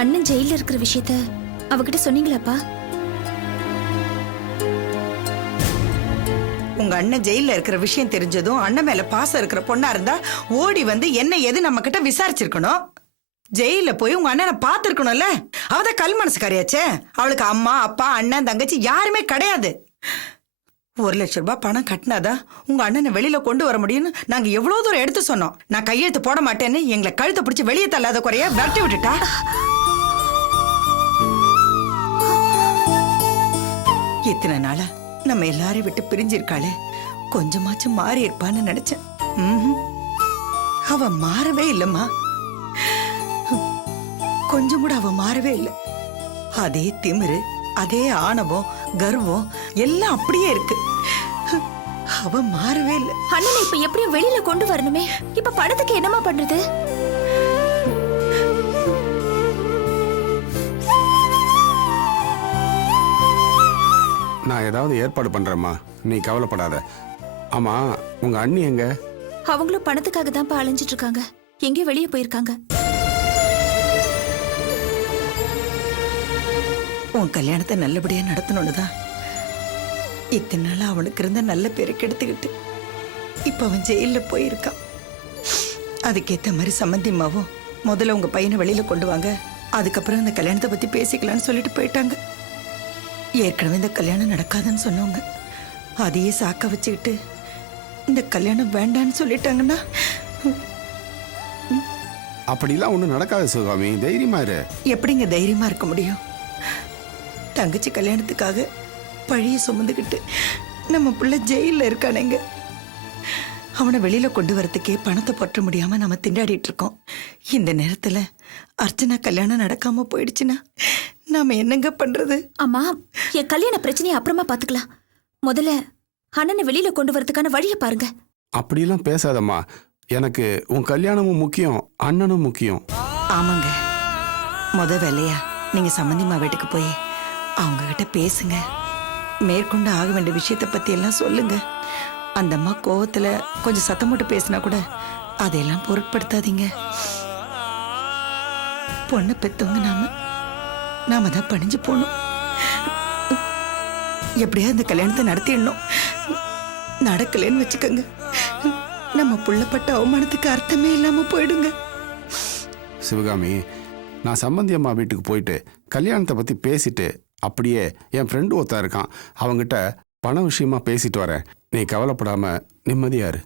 அண்ணன் ஜெயில இருக்கிற விஷயத்த அவகிட்ட சொன்னீங்களாப்பா? உங்க அண்ணன் ஜெயில இருக்கிற விஷயம் தெரிஞ்சதும் அண்ணன் மேல பாசம் இருக்கிற பொண்ணா இருந்தா ஓடி வந்து என்ன எது நம்ம கிட்ட விசாரிச்சிருக்கணும். ஜெயில போய் உங்க அண்ணனை பாத்துருக்கணும்ல. அவதான் கல் மனசுக்காரியாச்சே. அவளுக்கு அம்மா அப்பா அண்ணன் தங்கச்சி யாருமே கிடையாது. 1,00,000 ரூபாய் பணம் கட்டினாதான் உங்க அண்ணனை வெளியில கொண்டு வர முடியும்னு நாங்க எவ்வளவு தூரம் எடுத்து சொன்னோம். நான் கையெழுத்து போட மாட்டேன்னு எங்களை கழுத்தை பிடிச்சி வெளியே தள்ளாத குறைய விரட்டி விட்டுட்டா. இத்தனை நாளா நம்ம எல்லாரையும் விட்டு பிரிஞ்சிருக்காளே, கொஞ்சமாச்சும் மாறி இருப்பான்னு நினைச்சேன். அவ மாறவே இல்லம்மா. கொஞ்சம் கூட அவ மாறவே இல்லை. அதே திமிரு, அதே ஆணவம், கர்வம் எல்லாம் அப்படியே இருக்கு. அவ மாறவே இல்லை. அண்ணனை இப்ப எப்படியும் வெளியில கொண்டு வரணுமே. இப்ப பணத்துக்கு என்னமா பண்றது? நான் ஏதாவது ஏற்பாடு பண்றேம்மா, நீ கவலைப்படாத. ஆமா, உங்க அண்ணி எங்க? அவங்களும் பணத்துக்காக தான் அலைஞ்சிட்டு இருக்காங்க. எங்கேயோ வெளியே போயிருக்காங்க. உன் கல்யாணத்தை நல்லபடியா நடத்தணும்னுதான் இத்தனை நாள் அவனுக்கு இருந்த நல்ல பேரை கெடுத்துக்கிட்டு இப்ப அவன் ஜெயில போயிருக்கான். அதுக்கேத்த மாதிரி சம்பந்தியமாவும் முதல்ல உங்க பையனை வெளியில கொண்டு வாங்க, அதுக்கப்புறம் இந்த கல்யாணத்தை பத்தி பேசிக்கலாம்னு சொல்லிட்டு போயிட்டாங்க. ஏற்கனவே இந்த கல்யாணம் நடக்காதுன்னு சொன்னவங்க அதையே சாக்க வச்சுக்கிட்டு இந்த கல்யாணம் வேண்டான்னு சொல்லிட்டாங்கன்னா அப்படிலாம் ஒண்ணும் நடக்காது சிவகாமி, தைரியமா இரு. எப்படிங்க தைரியமா இருக்க முடியும்? தங்கச்சி கல்யாணத்துக்காக பழிய சுமந்துக்கிட்டு நம்ம பிள்ளை ஜெயில இருக்கானேங்க. அவனை வெளியில கொண்டு வரதுக்கே பணத்தை பற்ற முடியாம நம்ம திண்டாடிட்டு இருக்கோம். இந்த நேரத்துல அர்ச்சனா கல்யாணம் நடக்காம போயிடுச்சுன்னா நாம என்னங்க பண்றது? அம்மா, என் கல்யாண பிரச்சனையை அப்புறமா பாத்துக்கலாம். முதல்ல அண்ணனை வெளியில கொண்டு வரதுக்கான வழியை பாருங்க. அப்படிலாம் பேசாதம்மா. எனக்கு உன் கல்யாணமும் முக்கியம், அண்ணனும் முக்கியம். ஆமாங்க, வேலையா நீங்க சம்பந்திமா வீட்டுக்கு போய் அவங்க கிட்ட பேசுங்க. மேற்கொண்டு ஆக வேண்டிய விஷயத்த பத்தி எல்லாம் சொல்லுங்க. அந்த அம்மா கோவத்துல கொஞ்சம் சத்தம் போட்டு பேசினா கூட அதையெல்லாம் பொருட்படுத்தாதீங்க. பொண்ணு பெத்தவங்க நாம தான் பணிஞ்சு போகணும். எப்படியா இந்த கல்யாணத்தை நடத்திடணும். நடக்கலன்னு வச்சுக்கோங்க, நம்ம புள்ளப்பட்ட அவமானத்துக்கு அர்த்தமே இல்லாம போயிடுங்க. சிவகாமி, நான் சம்பந்தி அம்மா வீட்டுக்கு போயிட்டு கல்யாணத்தை பத்தி பேசிட்டு அப்படியே என் ஃப்ரெண்டு ஒருத்தன் இருக்கான், அவங்கிட்ட பண விஷயமா பேசிட்டு வரேன். நீ கவலைப்படாம நிம்மதியா இரு.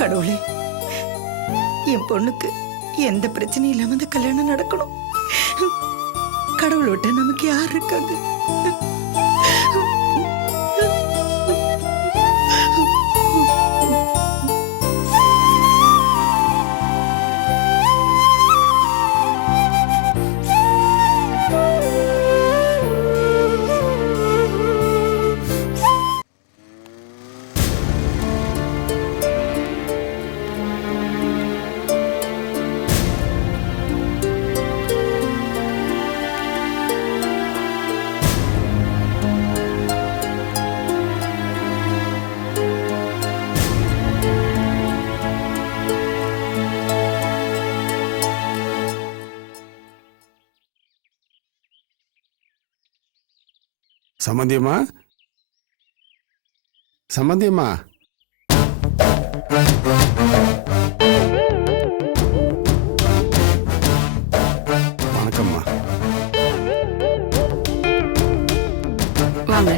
கடவுளே, என் பொண்ணுக்கு எந்த பிரச்சனையும் இல்லாம இந்த கல்யாணம் நடக்கணும். கடவுளை விட்ட நமக்கு யார் இருக்காங்க? சம்பந்தியம்மா, சம்பந்தியம்மா, வணக்கம்மா. வாங்க.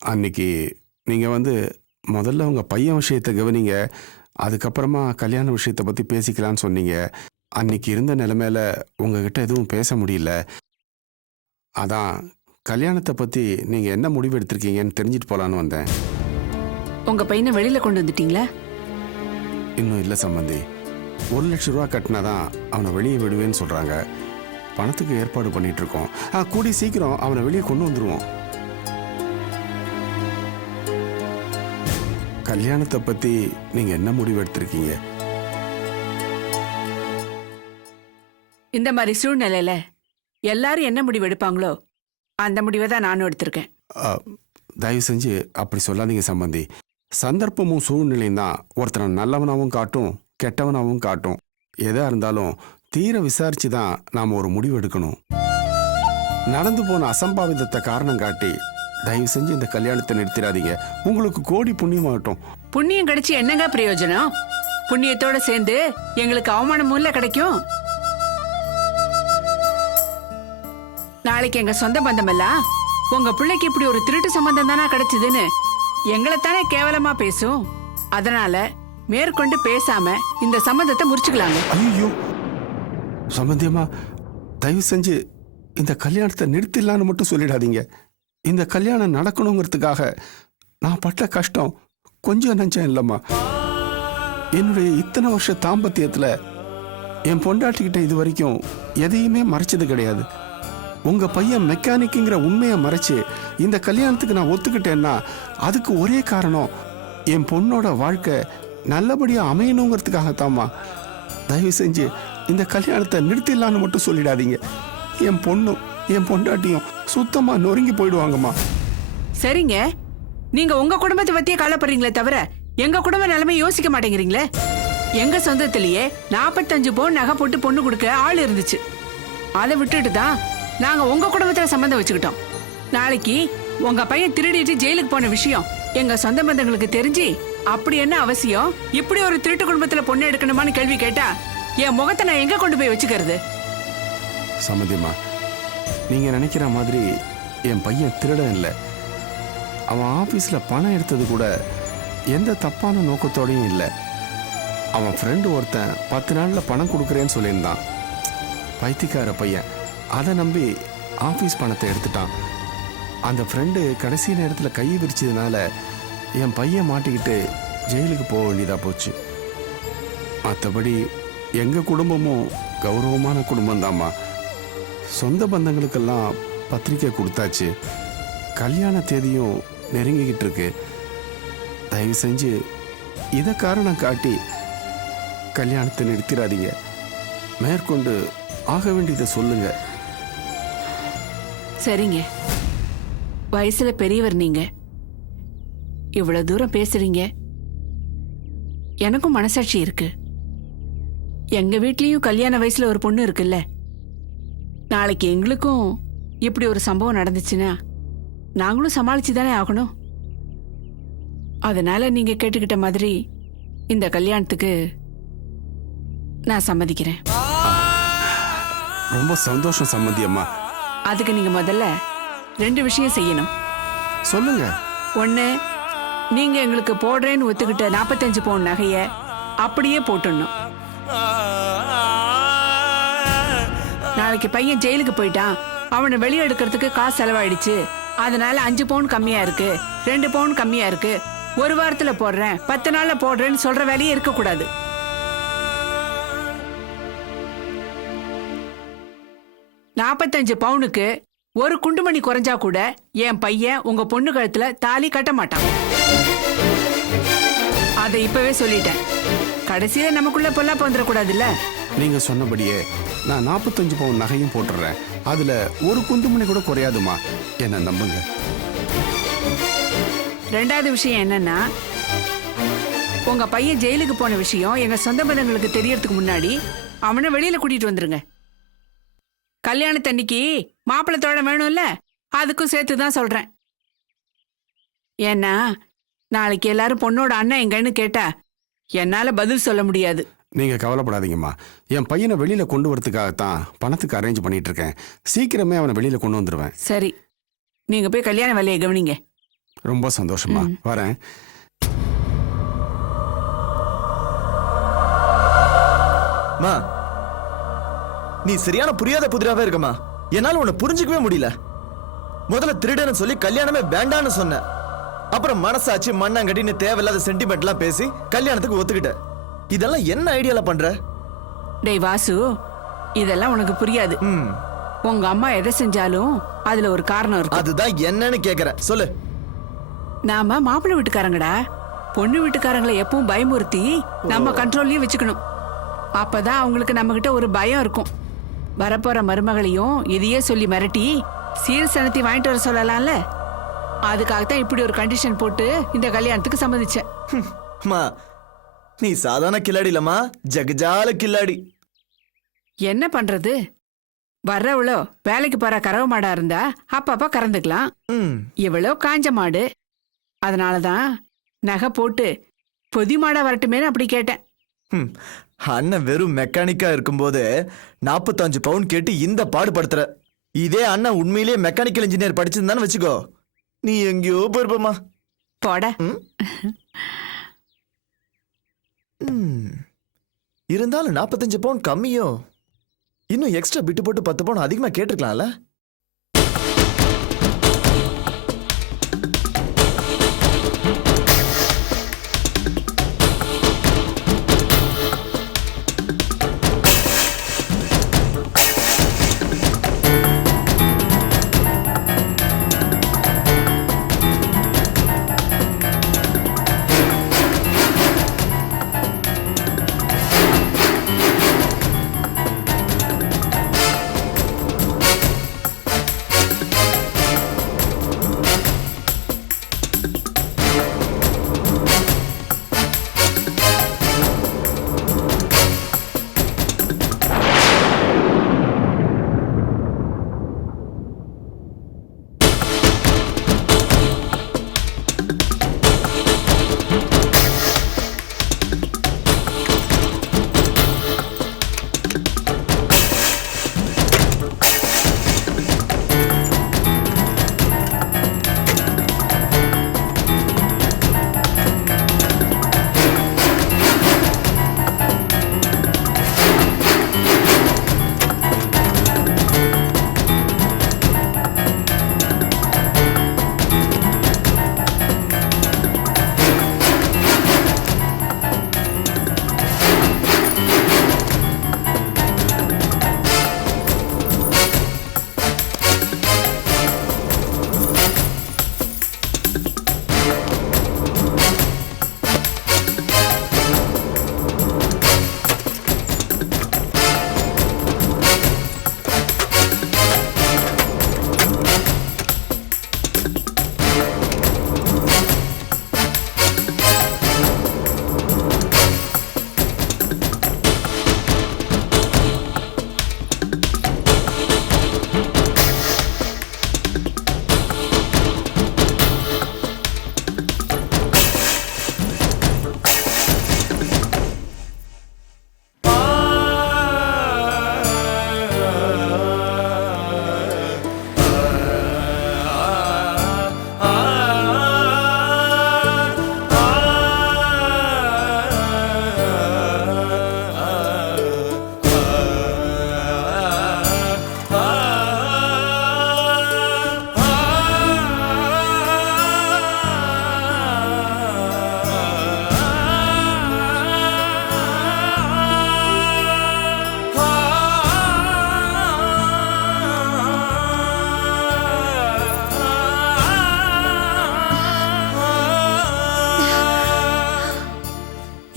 அன்னைக்கு நீங்கள் முதல்ல உங்கள் பையன் விஷயத்தை கவனிங்க, அதுக்கப்புறமா கல்யாண விஷயத்தை பற்றி பேசிக்கலான்னு சொன்னீங்க. அன்னைக்கு இருந்த நிலைமையில உங்ககிட்ட எதுவும் பேச முடியல. அதான் கல்யாணத்தை பற்றி நீங்கள் என்ன முடிவு எடுத்திருக்கீங்கன்னு தெரிஞ்சுட்டு போகலான்னு வந்தேன். உங்கள் பையனை வெளியில் கொண்டு வந்துட்டீங்களா? இன்னும் இல்லை சம்பந்தி. 1,00,000 ரூபா கட்டினாதான் அவனை வெளியே விடுவேன்னு சொல்கிறாங்க. பணத்துக்கு ஏற்பாடு பண்ணிகிட்ருக்கோம். கூடி சீக்கிரம் அவனை வெளியே கொண்டு வந்துடுவோம். கல்யாணத்தை பத்தி நீங்க என்ன முடிவு எடுத்திருக்கீங்க? இந்த மாதிரி சூழ்நிலையில எல்லாரும் என்ன முடிவு எடுப்பாங்களோ அந்த முடிவை தான் நானும் எடுத்திருக்கேன். தயவு செஞ்சு அப்படி சொல்லாதீங்க சம்பந்தி. சந்தர்ப்பமும் சூழ்நிலையும் தான் ஒருத்தனை நல்லவனாகவும் காட்டும் கெட்டவனாகவும் காட்டும். எதா இருந்தாலும் தீர விசாரிச்சு தான் நாம் ஒரு முடிவு எடுக்கணும். நடந்து போன அசம்பாவிதத்தை காரணம் காட்டி தயவு செஞ்சு இந்த கல்யாணத்தை நிறுத்திடாதீங்க. உங்களுக்கு கோடி புண்ணியமாகட்டும். புண்ணியம் கிடைச்சி என்னங்க பிரயோஜனம்? புண்ணியத்தோட சேர்ந்து எங்களுக்கு அவமானமும் இல்ல கிடைக்கும். நாளைக்கு எங்க சொந்த பந்தம் எல்லாம் உங்க பிள்ளைக்கு இப்படி ஒரு திருட்டு சம்பந்தம் தானா கிடைச்சதுன்னு எங்களைத்தானே கேவலமா பேசும். அதனால மேற்கொண்டு பேசாம இந்த சம்பந்தத்தை முறிச்சுக்கலாங்க. ஐயோ சம்பந்தியமா, தயவு செஞ்சு இந்த கல்யாணத்தை நிறுத்திடலான்னு மட்டும் சொல்லிடாதீங்க. இந்த கல்யாணம் நடக்கணுங்கிறதுக்காக நான் பட்ட கஷ்டம் கொஞ்சம் நஞ்சம் இல்லைம்மா. என்னுடைய இத்தனை வருஷ தாம்பத்தியத்தில் என் பொண்டாட்டிக்கிட்ட இது வரைக்கும் எதையுமே மறைச்சது கிடையாது. உங்க பையன் மெக்கானிக்குங்கிற உண்மையை மறைச்சு இந்த கல்யாணத்துக்கு நான் ஒத்துக்கிட்டேன்னா அதுக்கு ஒரே காரணம் என் பொண்ணோட வாழ்க்கை நல்லபடியா அமையணுங்கிறதுக்காகத்தாம்மா. தயவு செஞ்சு இந்த கல்யாணத்தை நிறுத்திடலான்னு மட்டும் சொல்லிடாதீங்க. என் பொண்ணும் என் பொண்டாட்டியும் சுத்தமா நொறுங்கி போயிடுவாங்கம்மா. சரிங்க, நீங்க உங்க குடும்பத்தை பத்தியே கவலைப்படுறீங்களே தவிர எங்க குடும்ப நிலைமை யோசிக்க மாட்டேங்கிறீங்களே. எங்க சொந்தத்திலேயே 45 பவுன் நகை போட்டு பொண்ணு கொடுக்க ஆள் இருந்துச்சு. அதை விட்டுட்டு தான் நாங்க உங்க குடும்பத்துல சம்பந்தம் வச்சுக்கிட்டோம். நாளைக்கு உங்க பையன் திருடிட்டு ஜெயிலுக்கு போன விஷயம் எங்க சொந்த பந்தங்களுக்கு தெரிஞ்சு அப்படி என்ன அவசியம் இப்படி ஒரு திருட்டு குடும்பத்துல பொண்ணு எடுக்கணுமான்னு கேள்வி கேட்டா என் முகத்தை நான் எங்க கொண்டு போய் வச்சுக்கிறது? சம்மதியம்மா, நீங்க நினைக்கிற மாதிரி என் பையன் திருடன் இல்லை. அவன் ஆபீஸ்ல பணம் எடுத்தது கூட எந்த தப்பான நோக்கத்தோடையும் இல்லை. அவன் ஃப்ரெண்டு ஒருத்தன் 10 நாள்ல பணம் கொடுக்குறேன்னு சொல்லியிருந்தான். பைத்தியக்கார பையன் அதை நம்பி ஆபீஸ் பணத்தை எடுத்துட்டான். அந்த ஃப்ரெண்டு கடைசி நேரத்தில் கை விரிச்சதுனால என் பையன் மாட்டிக்கிட்டு ஜெயிலுக்கு போக வேண்டியதாக போச்சு. மற்றபடி எங்கள் குடும்பமும் கௌரவமான குடும்பம்தாம்மா. சொந்த பந்தங்களுக்கெல்லாம் பத்திரிக்கை கொடுத்தாச்சு. கல்யாண தேதியும் நெருங்கிக்கிட்டு இருக்கு. தயவு செஞ்சு இதை காரணம் காட்டி கல்யாணத்தை நிறுத்திடாதீங்க. மேற்கொண்டு ஆக வேண்டியதை சொல்லுங்க. சரிங்க, வயசுல பெரியவர் நீங்க, இவ்வளவு தூரம் பேசுறீங்க. எனக்கும் மனசாட்சி இருக்கு. எங்க வீட்லயும் கல்யாண வயசுல ஒரு பொண்ணு இருக்குல்ல. நாளைக்கு எங்களுக்கும் இப்படி ஒரு சம்பவம் நடந்துச்சுன்னா நாங்களும் சமாளிச்சு தானே ஆகணும். அதனால நீங்க கேட்டுக்கிட்ட மாதிரி இந்த கல்யாணத்துக்கு நான் சம்மதிக்கிறேன். ரொம்ப சந்தோஷம் சம்மந்தியம்மா. அதுக்கு நீங்க முதல்ல 2 விஷயம் செய்யணும். சொல்லுங்க. ஒண்ணு, நீங்க எங்களுக்கு போடுறேன்னு ஒத்துக்கிட்ட 45 பவுன் நகைய அப்படியே போட்டுடணும். நாளைக்கு பையன் ஜெயிலுக்கு போயிட்டான், அவனை வெளியே எடுக்கிறதுக்கு காசு செலவாயிடுச்சு, அதனால 5 பவுன் கம்மியா இருக்கு, 2 பவுன் கம்மியா இருக்கு, 1 வாரத்துல போடுறேன் 10 நாள்ல போடுறேன்னு சொல்ற வேலையே இருக்கக்கூடாது. $45 பவுனுக்கு ஒரு குண்டுமணி குறைஞ்சா கூட என் பையன் உங்க பொண்ணு கழுத்துல தாலி கட்ட மாட்டான். அதை இப்பவே சொல்லிட்டேன். கடைசியில நமக்குள்ள பொல்லாப்ப வந்துடக்கூடாதுல்ல. நீங்க சொன்னபடியே நான் 45 பவுன் நகையும் போட்டுறேன். அதுல ஒரு குண்டுமணி கூட குறையாதுமா, என்ன நம்புங்க. 2வது விஷயம் என்னன்னா, உங்க பையன் ஜெயிலுக்கு போன விஷயம் எங்க சொந்த பந்தங்களுக்கு தெரியறதுக்கு முன்னாடி அவனை வெளியில கூட்டிட்டு வந்துருங்க. கல்யாணத்தன்னைக்கு மாப்பிள்ளத்தோட வேணும்ல, அதுக்கும் சேர்த்துதான் சொல்றேன். ஏன்னா நாளைக்கு எல்லாரும் பொண்ணோட அண்ணன் எங்கன்னு கேட்டா என்னால பதில் சொல்ல முடியாது. நீங்க கவலைப்படாதீங்கம்மா. என் பையனை வெளியில கொண்டு வரதுக்காகத்தான் பணத்துக்கு அரேஞ்ச் பண்ணிட்டு இருக்கேன். சீக்கிரமே அவனை வெளியில கொண்டு வந்துருவேன். சரி, நீங்க போய் கல்யாண வேலையை கவனிங்க. ரொம்ப சந்தோஷமா, வரேன். மா, நீ சரியான புரியாத புதிராவே இருக்கமா. என்னால உன்னை புரிஞ்சுக்கவே முடியல. முதல்ல திருடன்னு சொல்லி கல்யாணமே வேண்டான்னு சொன்ன. அப்புறம் மனசாச்சு மண்ணாங்கட்டின்னு தேவையில்லாத சென்டிமெண்ட்லாம் பேசி கல்யாணத்துக்கு ஒத்துக்கிட்ட. இதெல்லாம் என்ன ஐடியால பண்ற? டேய் வாசு, இதெல்லாம் உனக்கு புரியாது. உங்க அம்மா எதை செஞ்சாலும் அதுல ஒரு காரணம் இருக்கு. அதுதான் என்னன்னு கேக்குறேன், சொல்லு. நாம மாப்பிள்ளை வீட்டுக்காரங்கடா. பொண்ணு வீட்டுக்காரங்களை எப்பவும் பயமுறுத்தி நம்ம கண்ட்ரோல்லயே வச்சுக்கணும். அப்பதான் அவங்களுக்கு நம்ம கிட்ட ஒரு பயம் இருக்கும். வரப்போற மருமகளையும் இதையே சொல்லி மிரட்டி சீர் சனத்தி வாங்கிட்டு வர சொல்லலாம்ல. அதுக்காகத்தான் இப்படி ஒரு கண்டிஷன் போட்டு இந்த கல்யாணத்துக்கு சம்மதிச்சேன். அம்மா நீ சாதாரண கில்லாடி இல்லம்மா, ஜகஜால கில்லாடி. என்ன பண்றது, வர்றவளோ வேலைக்கு போற கறவை மாடா இருந்தா அப்பப்ப கறந்துக்கலாம். ம், இவ்வளோ காஞ்ச மாடு, அதனாலதான் நகை போட்டு பொதி மாடா வரட்டுமேனு அப்படி கேட்டேன். ம். அண்ணன் வெறும் மெக்கானிக்கா இருக்கும்போது 45 பவுன் கேட்டு இந்த பாடுபடுத்துற. இதே அண்ணன் உண்மையிலேயே மெக்கானிக்கல் இன்ஜினியர் படிச்சிருந்தான்னு வச்சுக்கோ, நீ எங்கேயோ போயிருப்பமா. போட. இருந்தாலும் 45 பவுன் கம்மியோ, இன்னும் எக்ஸ்ட்ரா பிட்டு போட்டு 10 பவுன் அதிகமா கேட்டிருக்கலாம்ல.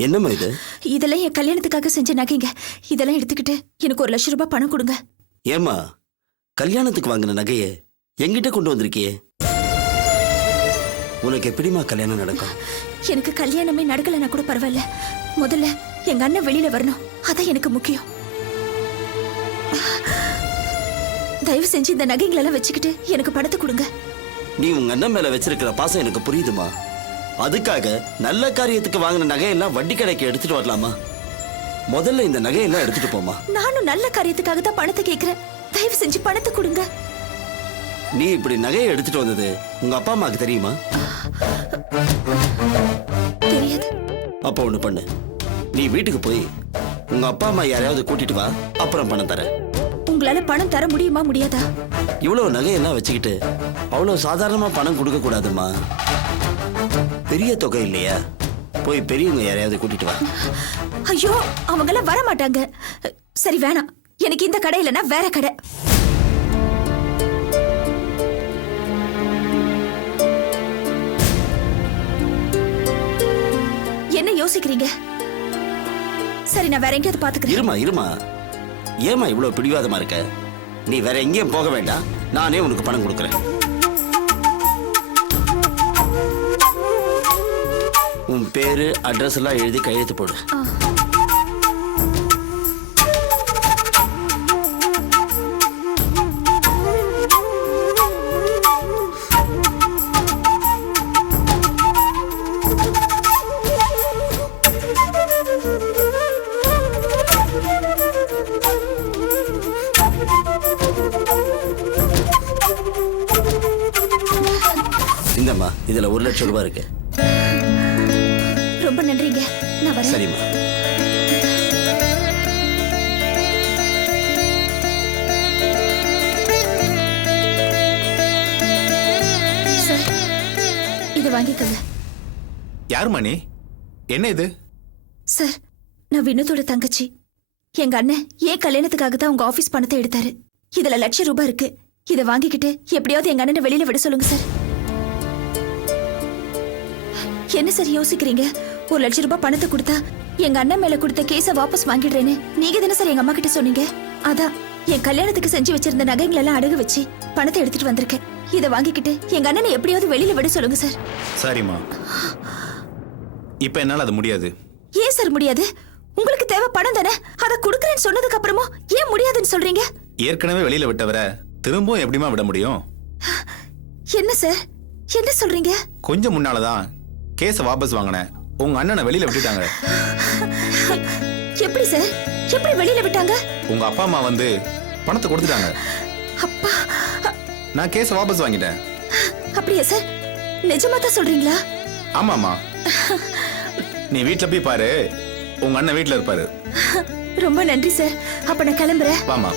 என்னம்மா இது? இதெல்லாம் என் கல்யாணத்துக்காக செஞ்ச நகைங்க. இதெல்லாம் எடுத்துக்கிட்டு எனக்கு 1 லட்சம் ரூபாய் பணம் கொடுங்க. ஏம்மா, கல்யாணத்துக்கு வாங்கின நகையை எங்கிட்ட கொண்டு வந்திருக்கியே? உனக்கு எப்படிமா கல்யாணம் நடக்கும்? எனக்கு கல்யாணமே நடக்கலன்னா கூட பரவாயில்ல, முதல்ல எங்க அண்ணன் வெளியில வரணும், அதான் எனக்கு முக்கியம். தயவு செஞ்சு இந்த நகைங்களெல்லாம் வச்சுக்கிட்டு எனக்கு பணத்தை கொடுங்க. நீ உங்க அண்ணன் மேல வச்சிருக்கிற பாசம் எனக்கு புரியுதுமா. அதுக்காக நல்ல காரியத்துக்கு வாங்கின நகையெல்லாம் வட்டி கடைக்கு எடுத்துட்டு வரலாமா? முதல்ல இந்த நகையெல்லாம் எடுத்துட்டு போமா. நானும் நல்ல காரியத்துக்காக தான் பணத்தை கேட்கிறேன், தயவு செஞ்சு பணத்தை கொடுங்க. நீ இப்படி நகையை எடுத்துட்டு வந்தது உங்க அப்பா அம்மாக்கு தெரியுமா? தெரியாது. அப்ப ஒண்ணு பண்ணு, நீ வீட்டுக்கு போய் உங்க அப்பா அம்மா யாரையாவது கூட்டிட்டு வா, அப்புறம் பணம் தரேன். உங்களால பணம் தர முடியுமா முடியாதா? இவ்வளவு நகையெல்லாம் வச்சுக்கிட்டு அவ்வளவு சாதாரணமா பணம் கொடுக்க கூடாதுமா. பெரிய தொகை இல்லையா, போய் பெரியவங்க யாரையாவது கூட்டிட்டு வா. ஐயோ, அவங்க எல்லாம் வர மாட்டாங்க. சரி வேணாம், எனக்கு இந்த கடை இல்லைன்னா வேற கடை. யோசிக்கிறீங்க? சரி, நான் வேற எங்கேயாவது பாத்துக்கிறேன். இருமா ஏமா இவ்வளவு பிடிவாதமா இருக்க? நீ வேற எங்கேயும் போக வேண்டாம், நானே உனக்கு பணம் கொடுக்குறேன். உன் பேரு அட்ரஸ் எல்லாம் எழுதி கையெழுத்து போடு. இந்தம்மா, இதுல 1 லட்சம் ரூபாய் இருக்கு. ரொம்ப நன்றிங்க. நான் வரேன். சரிம்மா. சார், இதை வாங்கிக்கோங்க. யாருமா நீ? என்ன இது? சார், நான் வினோதோட தங்கச்சி. எங்க அண்ணன் ஏன் கல்யாணத்துக்காக தான் உங்க ஆபீஸ் பணத்தை எடுத்தாரு. இதுல லட்சம் ரூபாய் இருக்கு. இதை வாங்கிக்கிட்டு எப்படியாவது எங்க அண்ணனை வெளியில விட சொல்லுங்க சார். என்ன சார் யோசிக்கிறீங்க? 1 லட்சம் ரூபாய் பணத்தை கொடுத்தா எங்க அண்ணன் மேல கொடுத்த கேஸ வாபஸ் வாங்கிடுறேன்னு நீங்க தானே சார் எங்க அம்மா கிட்ட சொன்னீங்க. அதான் என் கல்யாணத்துக்கு செஞ்சு வச்சிருந்த நகைங்களை எல்லாம் அடகு வச்சு பணத்தை எடுத்துட்டு வந்திருக்கேன். இதை வாங்கிக்கிட்டு எங்க அண்ணனை எப்படியாவது வெளியில விட சொல்லுங்க சார். சரிம்மா, இப்ப என்னால அது முடியாது. ஏன் சார் முடியாது? உங்களுக்கு தேவை பணம் தானே? அதை கொடுக்கறேன்னு சொன்னதுக்கு அப்புறமும் ஏன் முடியாதுன்னு சொல்றீங்க? ஏற்கனவே வெளியில விட்டவரை திரும்பவும் எப்படிமா விட முடியும்? என்ன சார், என்ன சொல்றீங்க? கொஞ்சம் முன்னாலதான் கேஸ வாபஸ் வாங்கினேன். உங்க அண்ணனை வெளியில விட்டுட்டாங்க. எப்படி சார்? எப்படி வெளியில விட்டாங்க? உங்க அப்பா அம்மா வந்து பணத்தை கொடுத்துட்டாங்க. அப்பா, நான் கேஸ வாபஸ் வாங்கிட்டேன். அப்படியா சார்? நிஜமா தான் சொல்றீங்களா? ஆமாமா, நீ வீட்டுல போய் பாரு, உங்க அண்ணன் வீட்டுல இருப்பாரு. ரொம்ப நன்றி சார். அப்ப நான் கிளம்புறேன். வாமா.